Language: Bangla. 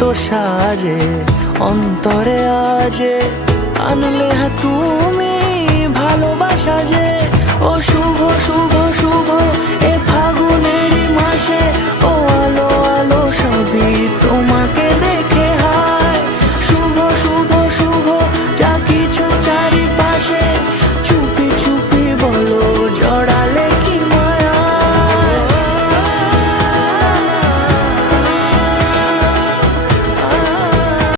এত সাজে অন্তরে আজে আনলে হ্যাঁ তুমি ভালোবাসা যে। ও শুভ শুভ শুভ